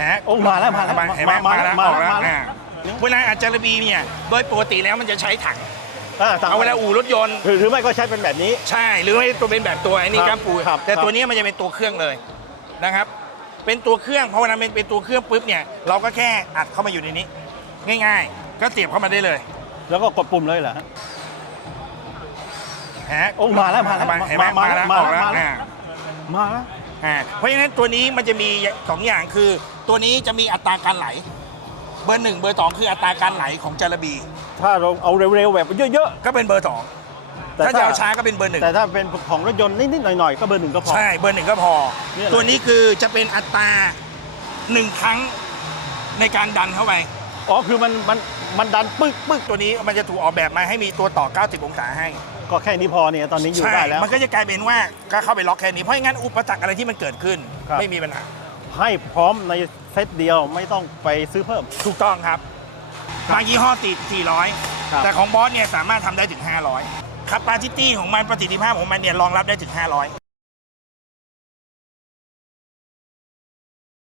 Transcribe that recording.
ฮะโอ้มาแล้วมาแล้วเห็นไหมมามาแล้แล้ววมาออกแล้วแล้วมาแล้ว อ่าเวลาอัดจารบีเนี่ย โดยปกติแล้วมันจะใช้ถัง อ่าต่งเอาเวลาอู่รถยนต์ หรือหรือไม่ก็ใช้เป็นแบบนี้ ใช่ หรือไม่ตัวเป็นแบบตัวไอ้นี่คกรับล้ามปูครับแต่ครับ ตัวนี้มันจะเป็นตัวเครื่องเลยนะครับ เป็นตัวเครื่องเพราะเวลามันเป็นตัวเครื่องปุ๊บเนี่ยเราก็แค่อัดเข้ามาอยู่ในนี้ ง่าย ๆ ก็เสียบเข้ามาได้เลยแล้วก็กดปุ่มเลยเหรอฮะฮะโอ้มาแล้วมาแล้วเห็นไหมมามาแล้แล้ววมาออกแล้วแล้วมาแล้ว อ่ามาแล้ว อ่าเพราะฉะนั้นตัวนี้มันจะมีสองอย่างคือ ตัวนี้จะมีอัตราการไหล เบอร์หนึ่งเบอร์สองคืออัตราการไหลของจารบี ถ้าเราเอาเร็วๆแบบเยอะก็เป็นเบอร์สองๆแต่ถ้าจะเอาช้าก็เป็นเบอร์หนึ่งแต่ถ้าเป็นของรถยนต์นิดๆหน่อยๆก็เบอร์หนึ่งก็พอ ใช่เบอร์หนึ่งก็พอ เนี่ยตัวนี้คือจะเป็นอัตราหนึ่งครั้งในการดันเข้าไป อ๋อคือมันมันมันดันปึ๊กปึ๊กตัวนี้มันจะถูกออกแบบมาให้มีตัวต่อ 90 องศาให้ก็แค่นี้พอเนี่ยตอนนี้อยู่ใช่ได้แล้ว มันก็จะกลายเป็นว่าก็เข้าไปล็อกแค่นี้เพราะงั้นอุปสรรคอะไรที่มันเกิดขึ้น ครับ ไม่มีปัญหาให้พร้อมในเซตเดียวไม่ต้องไปซื้อเพิ่ม ถูกต้องครับบางยี่ห้อติด ครับ 400 แต่ของบอสเนี่ยสามารถทำได้ถึง 500 c a p a c i t y ของมันประสิทธิภาพของมันเนี่ยรองรับได้ถึง 500